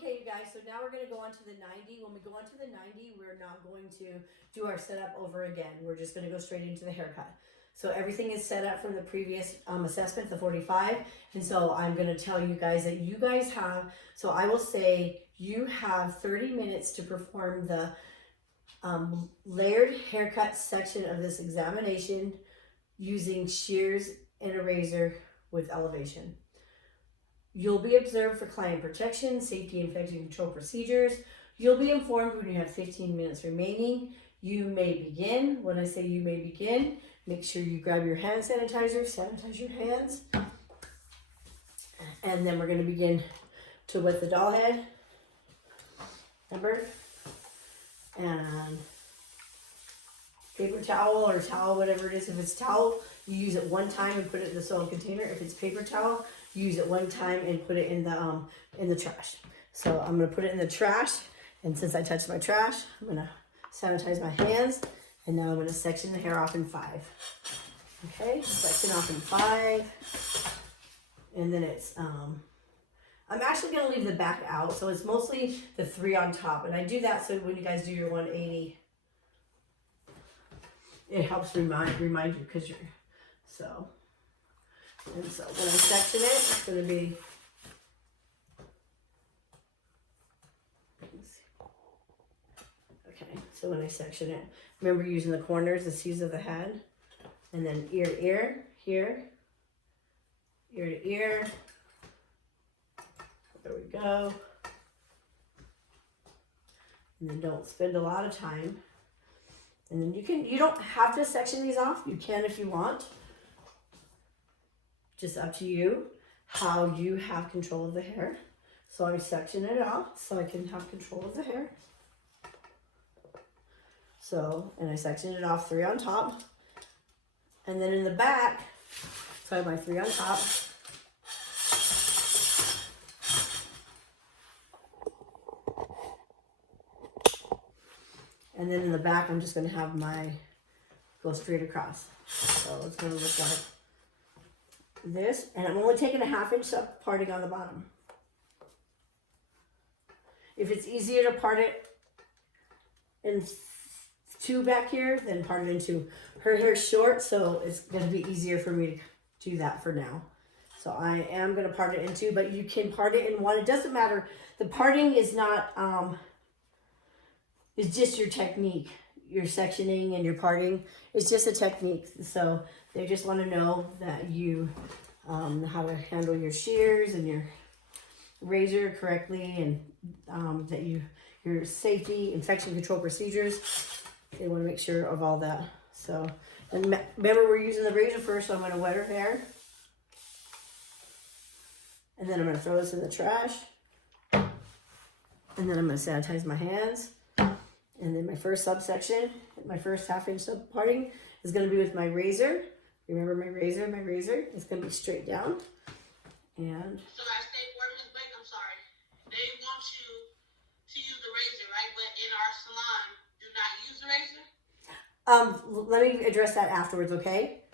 Okay, you guys, so now we're going to go on to the 90. When we go on to the 90, we're not going to do our setup over again. We're just going to go straight into the haircut. So everything is set up from the previous assessment, the 45. And so I'm going to tell you guys that you guys have, so I will say you have 30 minutes to perform the layered haircut section of this examination using shears and a razor with elevation. You'll be observed for client protection, safety, infection control procedures. You'll be informed when you have 15 minutes remaining. You may begin. When I say you may begin, make sure you grab your hand sanitizer, sanitize your hands. And then we're going to begin to wet the doll head. Remember? And paper towel or towel, whatever it is. If it's towel, you use it one time and put it in the soil container. If it's paper towel, you use it one time and put it in the trash. So I'm gonna put it in the trash, and since I touched my trash, I'm gonna sanitize my hands, and now I'm gonna section the hair off in 5. Okay, section off in 5, and then it's I'm actually gonna leave the back out, so it's mostly the 3 on top, and I do that so when you guys do your 180, it helps remind you because you're so. And so when I section it, it's going to be, okay, so when I section it, remember using the corners, the C's of the head, and then ear to ear, here, ear to ear, there we go, and then don't spend a lot of time, and then you don't have to section these off, you can if you want. Just up to you how you have control of the hair. So I'm sectioning it off so I can have control of the hair. So, and I section it off 3 on top. And then in the back, so I have my 3 on top. And then in the back, I'm just gonna have my, go straight across. So it's gonna look like this, and I'm only taking a 1/2 inch up parting on the bottom. If it's easier to part it in 2 back here, then part it in 2. Her hair's short, so it's going to be easier for me to do that for now. So I am going to part it in 2, but you can part it in 1. It doesn't matter. The parting is not, it's just your technique. Your sectioning and your parting, it's just a technique. So they just want to know that you how to handle your shears and your razor correctly, and that your safety, infection control procedures. They want to make sure of all that. So, and remember, we're using the razor first, so I'm going to wet her hair, and then I'm going to throw this in the trash, and then I'm going to sanitize my hands. And then my first subsection, my first 1/2 inch sub parting is going to be with my razor. Remember my razor is going to be straight down. And so I say for Ms. Blake, I'm sorry. They want you to use the razor, right? But in our salon, do not use the razor? Let me address that afterwards, okay?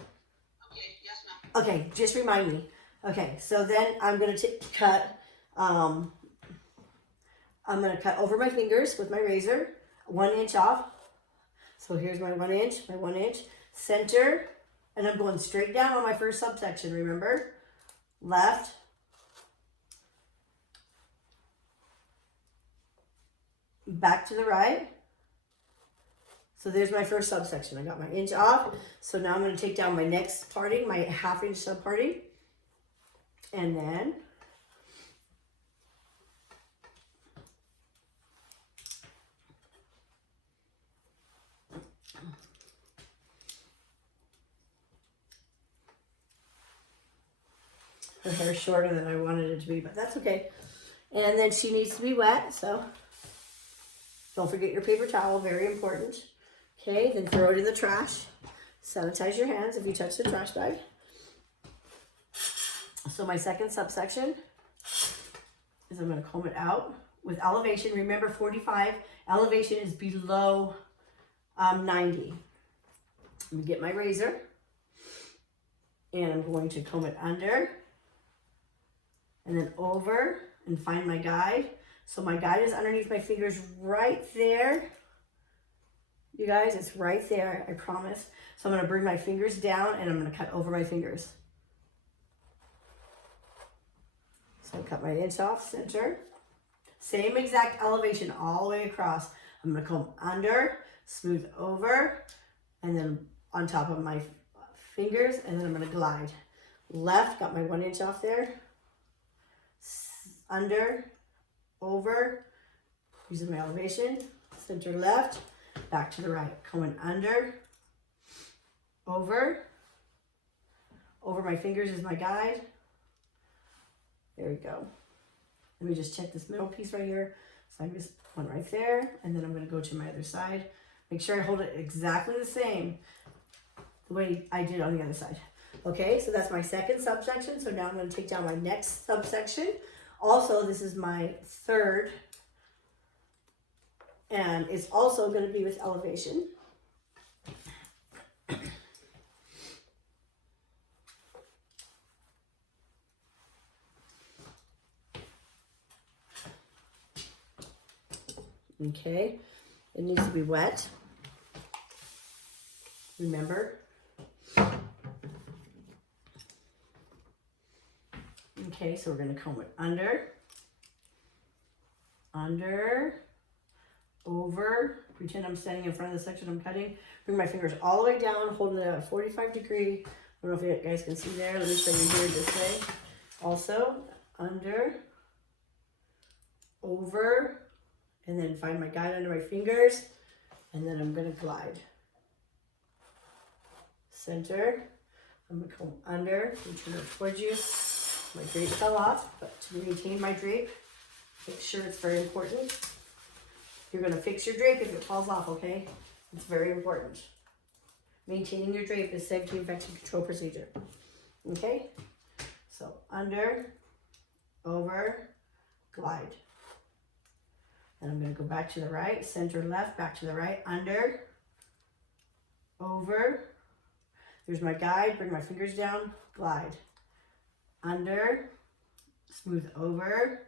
Okay, yes ma'am. Okay, just remind me. Okay, so then I'm going to cut over my fingers with my razor. 1 inch off. So here's my 1 inch, center, and I'm going straight down on my first subsection, remember? Left, back to the right. So there's my first subsection. I got my inch off. So now I'm going to take down my next parting, my 1/2 inch sub parting, and then her hair is shorter than I wanted it to be, but that's okay. And then she needs to be wet, so don't forget your paper towel, very important. Okay, then throw it in the trash. Sanitize your hands if you touch the trash bag. So my second subsection is I'm going to comb it out with elevation. Remember 45, elevation is below 90. I'm going to get my razor, and I'm going to comb it under and then over and find my guide. So my guide is underneath my fingers right there. You guys, it's right there, I promise. So I'm gonna bring my fingers down and I'm gonna cut over my fingers. So cut my inch off, center. Same exact elevation all the way across. I'm gonna come under, smooth over, and then on top of my fingers, and then I'm gonna glide. Left, got my 1 inch off there. Under, over, using my elevation. Center left, back to the right. Coming under, over my fingers is my guide. There we go. Let me just check this middle piece right here. So I just one right there, and then I'm gonna go to my other side. Make sure I hold it exactly the same, the way I did on the other side. Okay, so that's my second subsection. So now I'm gonna take down my next subsection. Also, this is my third, and it's also gonna be with elevation. Okay, it needs to be wet. Remember. Okay, so we're gonna comb it under, over, pretend I'm standing in front of the section I'm cutting. Bring my fingers all the way down, holding it at 45 degree. I don't know if you guys can see there. Let me show you here this way. Also, under, over, and then find my guide under my fingers, and then I'm gonna glide. Center, I'm gonna come under, and turn it towards you. My drape fell off, but to maintain my drape, make sure it's very important. You're gonna fix your drape if it falls off, okay? It's very important. Maintaining your drape is safety infection control procedure. Okay? So under, over, glide. Then I'm gonna go back to the right, center left, back to the right, under, over. There's my guide, bring my fingers down, glide. Under, smooth over,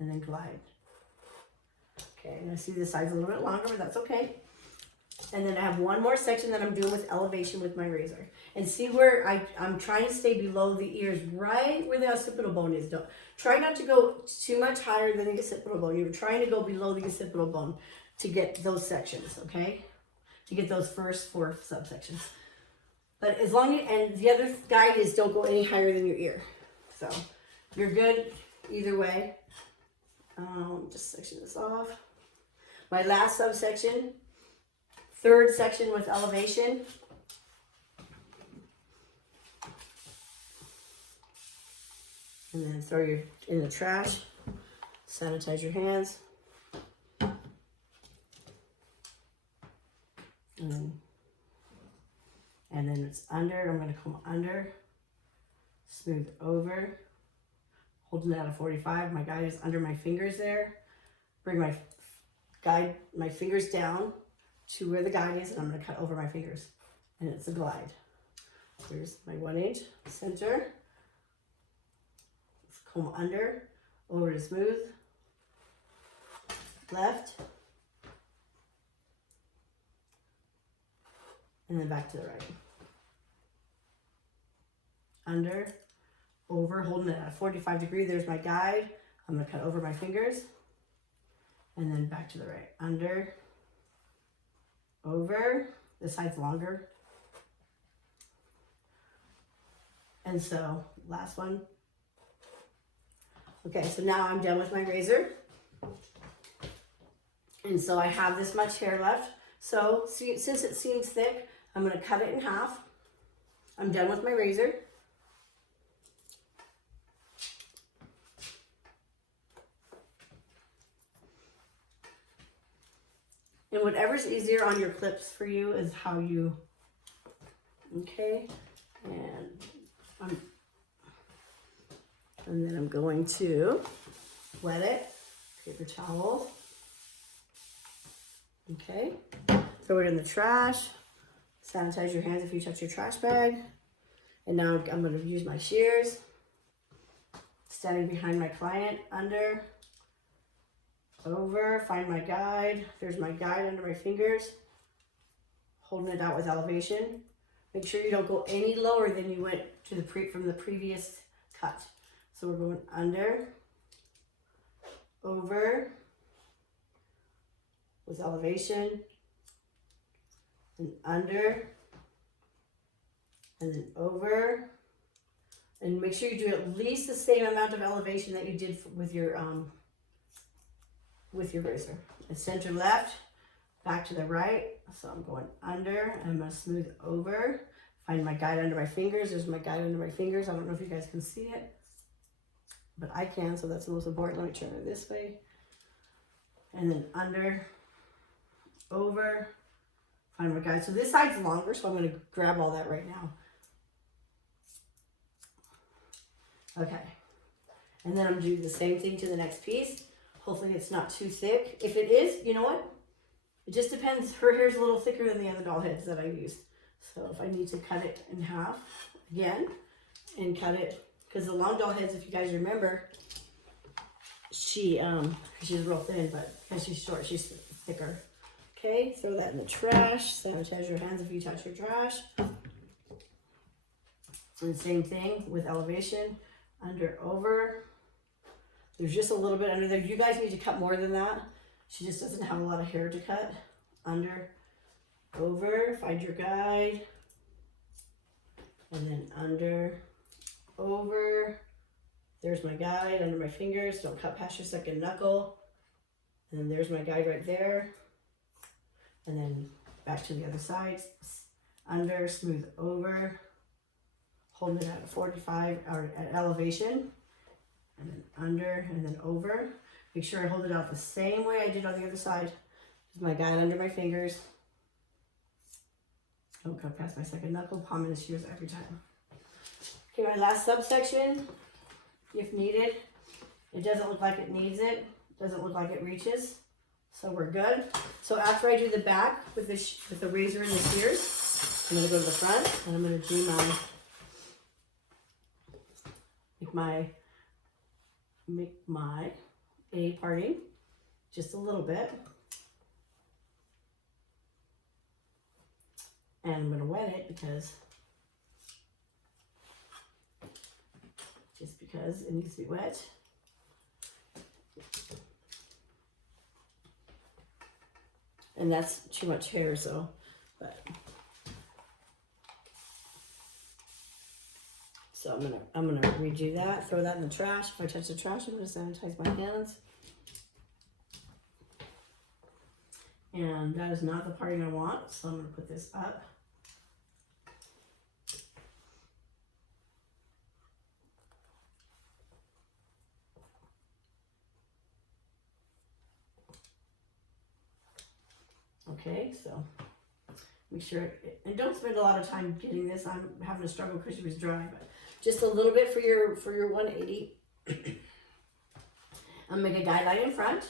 and then glide. Okay, and I see the side's a little bit longer, but that's okay. And then I have one more section that I'm doing with elevation with my razor. And see where I'm trying to stay below the ears, right where the occipital bone is. Don't try not to go too much higher than the occipital bone. You're trying to go below the occipital bone to get those sections, okay? To get those first 4 subsections. But as long as, and the other guide is don't go any higher than your ear. So you're good either way. Just section this off. My last subsection, third section with elevation. And then throw your in the trash. Sanitize your hands. And then it's under. I'm going to come under, smooth over, holding it at a 45. My guide is under my fingers there. Bring my fingers down to where the guide is, and I'm going to cut over my fingers. And it's a glide. Here's my 1 inch center. Let's comb under, over to smooth, left, and then back to the right. Under, over, holding it at 45 degree. There's my guide. I'm gonna cut over my fingers. And then back to the right. Under, over. This side's longer. And so, last one. Okay, so now I'm done with my razor. And so I have this much hair left. So, since it seems thick, I'm gonna cut it in half. I'm done with my razor. And whatever's easier on your clips for you is how you, okay? And then I'm going to wet it, paper towel. Okay, throw it in the trash. Sanitize your hands if you touch your trash bag. And now I'm going to use my shears. Standing behind my client, under, over, find my guide. There's my guide under my fingers. Holding it out with elevation. Make sure you don't go any lower than you went to from the previous cut. So we're going under, over, with elevation, and under, and then over. And make sure you do at least the same amount of elevation that you did with your razor. And center left, back to the right. So I'm going under, and I'm going to smooth over. Find my guide under my fingers. There's my guide under my fingers. I don't know if you guys can see it, but I can, so that's the most important. Let me turn it this way. And then under, over, find my guide. So this side's longer, so I'm going to grab all that right now. Okay. And then I'm going to do the same thing to the next piece. Hopefully it's not too thick. If it is, you know what? It just depends. Her hair's a little thicker than the other doll heads that I used. So if I need to cut it in half again and cut it, because the long doll heads, if you guys remember, she's real thin, but because she's short, she's thicker. Okay, throw that in the trash. Sanitize your hands if you touch your trash. And same thing with elevation, under, over. There's just a little bit under there. You guys need to cut more than that. She just doesn't have a lot of hair to cut. Under, over, find your guide. And then under, over. There's my guide under my fingers. Don't cut past your second knuckle. And then there's my guide right there. And then back to the other side. Under, smooth over. Holding it at 45 or at elevation. And then under and then over. Make sure I hold it out the same way I did on the other side. There's my guide under my fingers. Don't cut past my second knuckle. Palm in the shears every time. Okay, my last subsection, if needed. It doesn't look like it needs it. Doesn't look like it reaches. So we're good. So after I do the back with the razor and the shears, I'm going to go to the front and I'm going to do make my A parting just a little bit. And I'm going to wet it because it needs to be wet. And that's too much hair, so, but. So I'm gonna redo that, throw that in the trash. If I touch the trash, I'm gonna sanitize my hands. And that is not the parting I want, so I'm gonna put this up. Okay, so make sure, and don't spend a lot of time getting this. I'm having a struggle because she was dry, but just a little bit for your 180. I'm gonna make a guideline in front.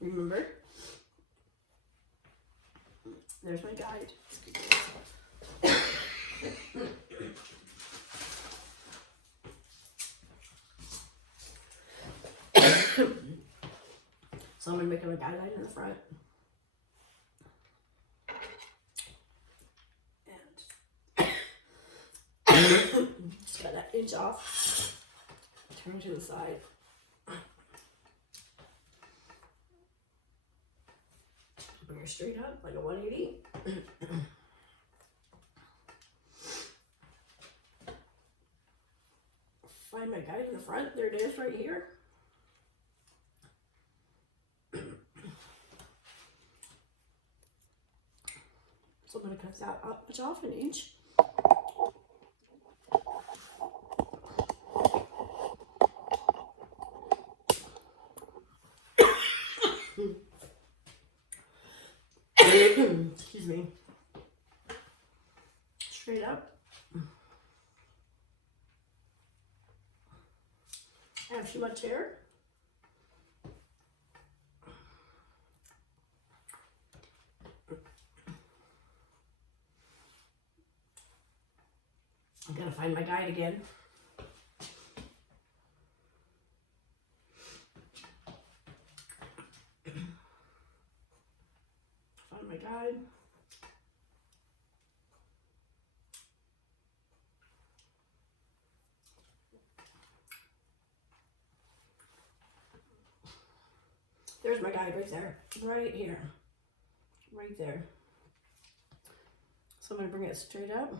Remember, there's my guide. So I'm gonna make a guideline in the front. Just got that inch off. Turn to the side. Bring her straight up like a 180. Find my guide in the front. There it is right here. So I'm going to cut that much off, an inch. Excuse me. Straight up. I have too much hair. I'm gonna find my guide again. my guide. There's my guide right there, right here, right there. So I'm going to bring it straight up.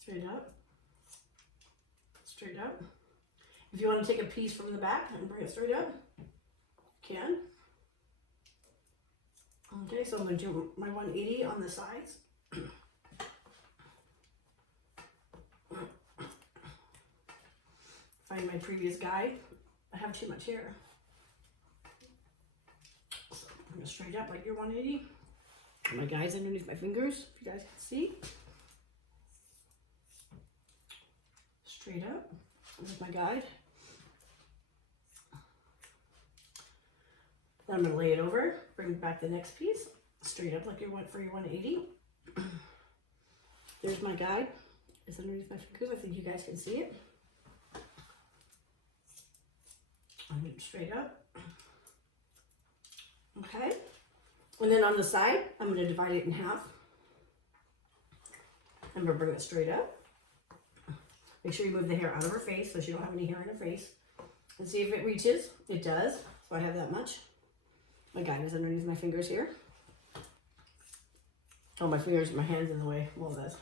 Straight up. Straight up. If you want to take a piece from the back and bring it straight up, you can. Okay, so I'm going to do my 180 on the sides. Find my previous guide. I have too much hair. So I'm going to straight up like your 180. My guide's underneath my fingers, if you guys can see. Straight up. There's my guide. Then I'm going to lay it over, bring back the next piece, straight up like you went for your 180. There's my guide. It's underneath my fingers. I think you guys can see it. I'm going to straight up. Okay. And then on the side, I'm going to divide it in half. I'm going to bring it straight up. Make sure you move the hair out of her face so she don't have any hair in her face. And see if it reaches. It does. So I have that much. My guide is underneath my fingers here. Oh, my fingers, my hand's in the way. Well, that's.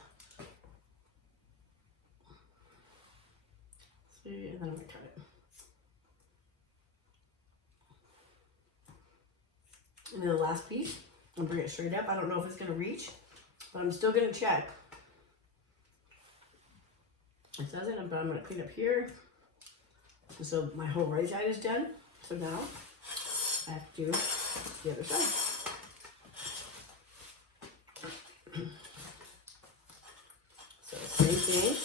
See, and then I'm going to cut it. And then the last piece, I'm going to bring it straight up. I don't know if it's going to reach, but I'm still going to check. It doesn't, but I'm going to clean up here. So my whole right side is done. So now I have to do the other side. So same thing.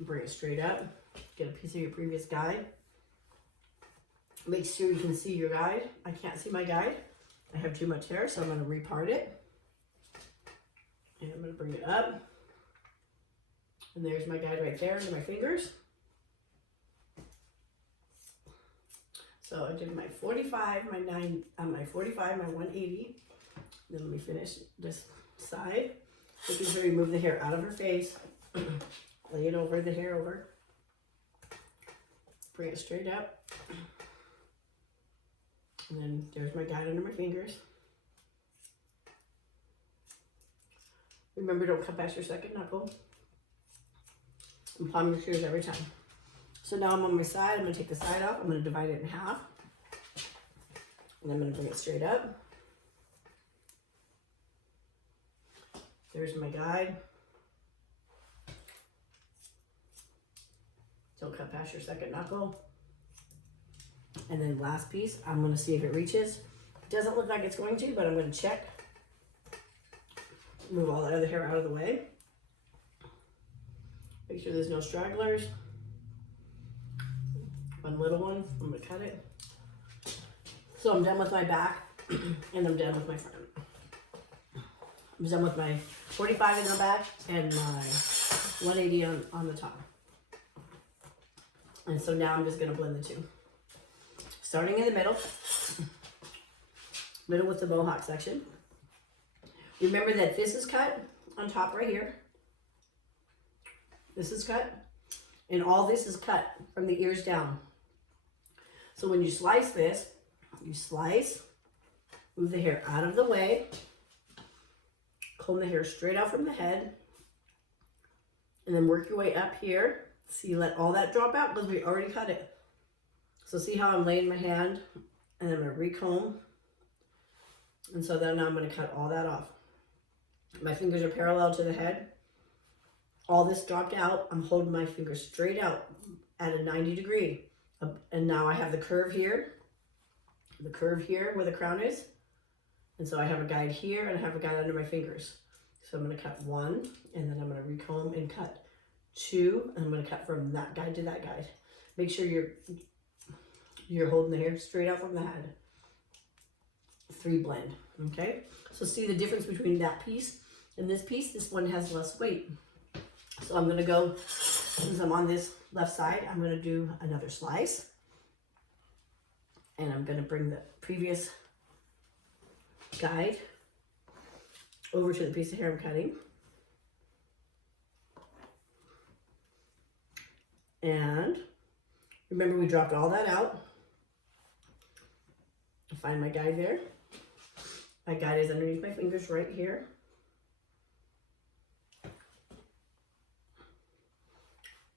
Bring it straight up. Get a piece of your previous guide. Make sure you can see your guide. I can't see my guide. I have too much hair, so I'm going to repart it. And I'm going to bring it up. And there's my guide right there under my fingers. So I did my 45, my 45, my 180. Then let me finish this side. Making sure you move the hair out of her face. Lay it over, the hair over. Bring it straight up. And then there's my guide under my fingers. Remember, don't cut past your second knuckle. And palm your shears every time. So now I'm on my side. I'm going to take the side off. I'm going to divide it in half. And I'm going to bring it straight up. There's my guide. Don't cut past your second knuckle. And then last piece, I'm going to see if it reaches. It doesn't look like it's going to, but I'm going to check. Move all the other hair out of the way. Make sure there's no stragglers. One little one, I'm going to cut it. So I'm done with my back, and I'm done with my front. I'm done with my 45 in the back and my 180 on the top. And so now I'm just going to blend the two. Starting in the middle with the Mohawk section. Remember that this is cut on top right here. This is cut, and all this is cut from the ears down. So when you slice this, you slice, move the hair out of the way, comb the hair straight out from the head, and then work your way up here. See, let all that drop out because we already cut it. So see how I'm laying my hand, and then I'm going to recomb. And so then now I'm going to cut all that off. My fingers are parallel to the head. All this dropped out. I'm holding my fingers straight out at a 90 degree. And now I have the curve here where the crown is. And so I have a guide here and I have a guide under my fingers. So I'm going to cut one, and then I'm going to recomb and cut two. And I'm going to cut from that guide to that guide. Make sure you're holding the hair straight out from the head. 3 blend, okay? So see the difference between that piece and this piece? This one has less weight. So I'm gonna go Since I'm on this left side, I'm going to do another slice. And I'm going to bring the previous guide over to the piece of hair I'm cutting. And remember, we dropped all that out. Find my guide there. My guide is underneath my fingers right here.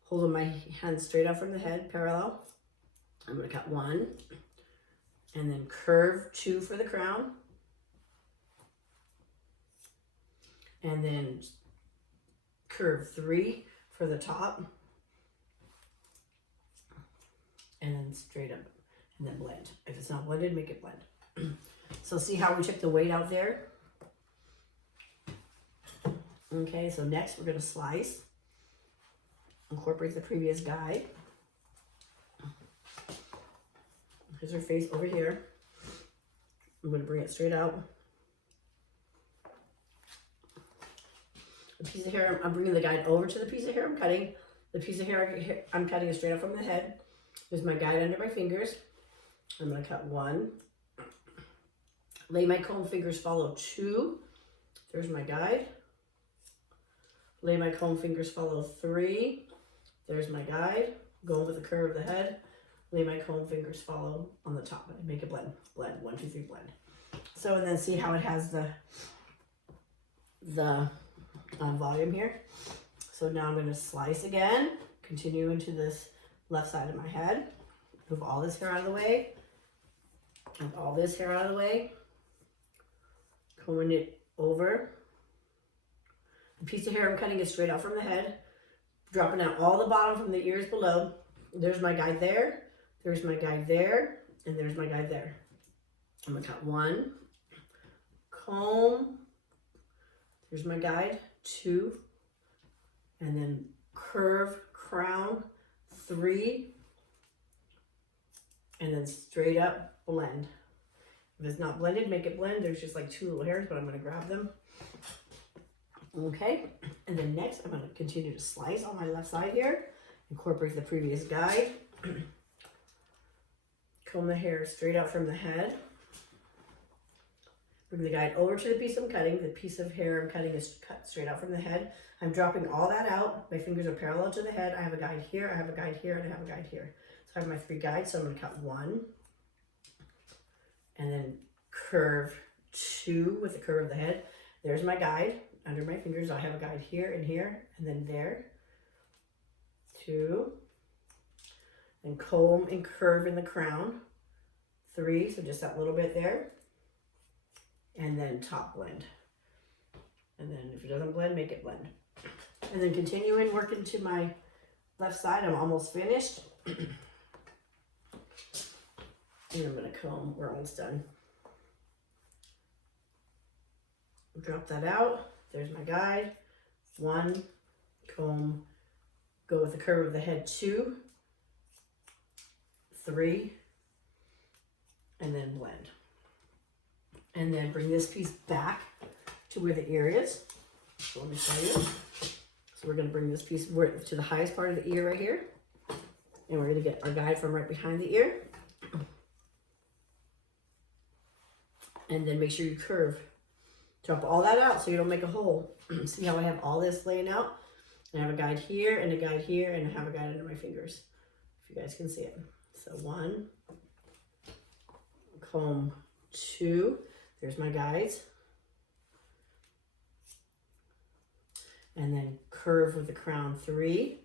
Holding my hand straight out from the head, parallel. I'm going to cut 1 and then curve 2 for the crown. And then curve 3 for the top. And then straight up and then blend. If it's not blended, make it blend. So see how we took the weight out there? Okay, so next we're going to slice. Incorporate the previous guide. Here's her face over here. I'm going to bring it straight out. The piece of hair, I'm bringing the guide over to the piece of hair I'm cutting. The piece of hair I'm cutting is straight up from the head. There's my guide under my fingers. I'm going to cut 1. Lay my comb fingers, follow 2. There's my guide. Lay my comb fingers, follow 3. There's my guide. Going with the curve of the head. Lay my comb fingers, follow on the top. Make it blend. Blend. 1, 2, 3, blend. So, and then see how it has the volume here. So now I'm going to slice again. Continue into this left side of my head. Move all this hair out of the way. Move all this hair out of the way. Combing it over. The piece of hair I'm cutting is straight out from the head. Dropping out all the bottom from the ears below. There's my guide there. There's my guide there. And there's my guide there. I'm going to cut 1. Comb. There's my guide. 2. And then curve, crown. 3. And then straight up, blend. If it's not blended, make it blend. There's just like 2 little hairs, but I'm going to grab them. Okay, and then next I'm going to continue to slice on my left side here. Incorporate the previous guide. Comb the hair straight out from the head. Bring the guide over to the piece I'm cutting. The piece of hair I'm cutting is cut straight out from the head. I'm dropping all that out. My fingers are parallel to the head. I have a guide here, I have a guide here, and I have a guide here. So I have my 3 guides, so I'm going to cut 1. And then curve 2 with the curve of the head. There's my guide. Under my fingers, I have a guide here, and then there. 2. And comb and curve in the crown. 3, so just that little bit there. And then top blend. And then if it doesn't blend, make it blend. And then continuing working to my left side, I'm almost finished. And I'm going to comb, we're almost done. Drop that out. There's my guide. 1, comb, go with the curve of the head. 2, 3, and then blend. And then bring this piece back to where the ear is. So let me show you. So we're going to bring this piece to the highest part of the ear right here. And we're going to get our guide from right behind the ear. And then make sure you curve. Drop all that out so you don't make a hole. See how I have all this laying out? I have a guide here and a guide here and I have a guide under my fingers. If you guys can see it. So 1, comb 2, there's my guides. And then curve with the crown 3.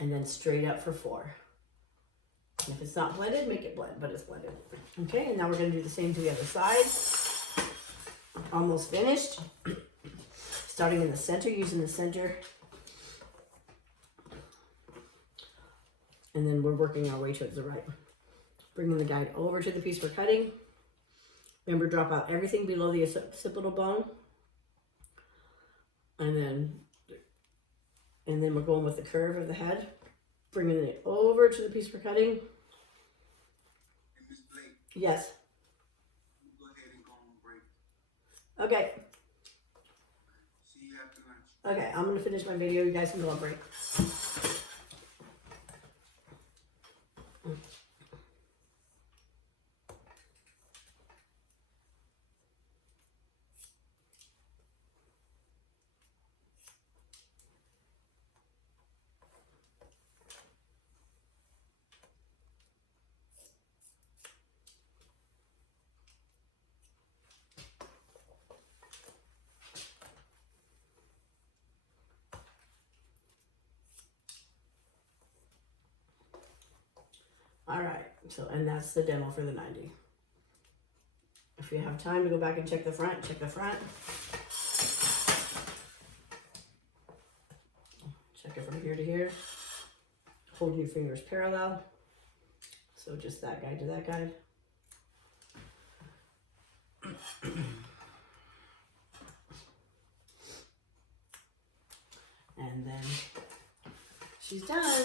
And then straight up for 4. And if it's not blended, make it blend, but it's blended. Okay, and now we're going to do the same to the other side. Almost finished. Starting in the center, using the center. And then we're working our way towards the right. Bringing the guide over to the piece we're cutting. Remember, drop out everything below the occipital bone. And then we're going with the curve of the head. Bringing it over to the piece we're cutting. Yes. Go ahead and go on break. Okay. See you after lunch. Okay, I'm gonna finish my video. You guys can go on break. All right, so, and that's the demo for the 90. If you have time to go back and check the front, check the front. Check it from here to here. Hold your fingers parallel. So just that guide to that guide. And then she's done.